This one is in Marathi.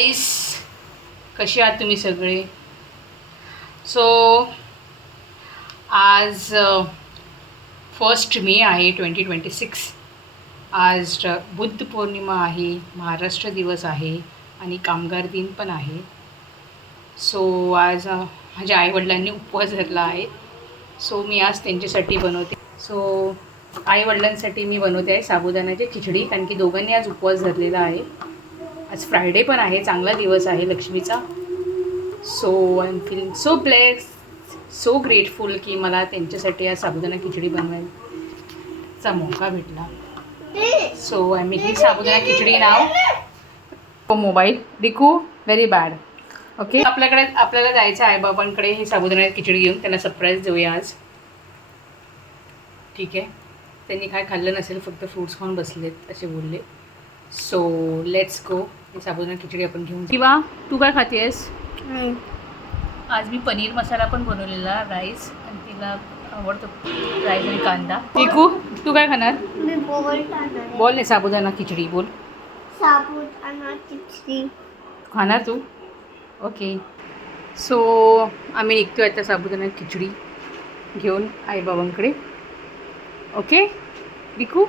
गाईस, कशी आहात तुम्ही सगळे? सो आज 1 मे आहे 2026. आज बुद्ध पौर्णिमा आहे, महाराष्ट्र दिवस आहे आणि कामगार दिन पण आहे. सो आज माझ्या आईवडिलांनी उपवास धरला आहे. सो मी आज त्यांच्यासाठी बनवते. सो आईवडिलांसाठी मी बनवते आहे साबुदाण्याची खिचडी, कारण की दोघांनी आज उपवास धरलेला आहे. आज फ्रायडे पण आहे, चांगला दिवस आहे लक्ष्मीचा. So I am feeling so blessed, so grateful की मला त्यांच्यासाठी आज साबुदाणा खिचडी बनवायचा मौका भेटला. So I making sabudana khichdi now. Mobile रिकू व्हेरी बॅड. ओके, आपल्याला जायचं आहे बाबांकडे हे साबुदाणा खिचडी घेऊन. त्यांना सरप्राईज देऊया आज. ठीक आहे, त्यांनी काय खाल्लं नसेल, फक्त फ्रूट्स खाऊन बसलेत असे बोलले. So let's go. हे साबुदाणा खिचडी आपण घेऊन. किंवा तू काय खातेस? आज मी पनीर मसाला पण बनवलेला, राईस, आणि तिला आवडतो राईस आणि कांदा. टिकू, तू काय खाणार? मी बोल ना, साबुदाणा खिचडी बोल. साबुदाणा खिचडी खाणार तू? ओके. सो आम्ही निघतो आता साबुदाणा खिचडी घेऊन आईबाबांकडे. ओके रिकू.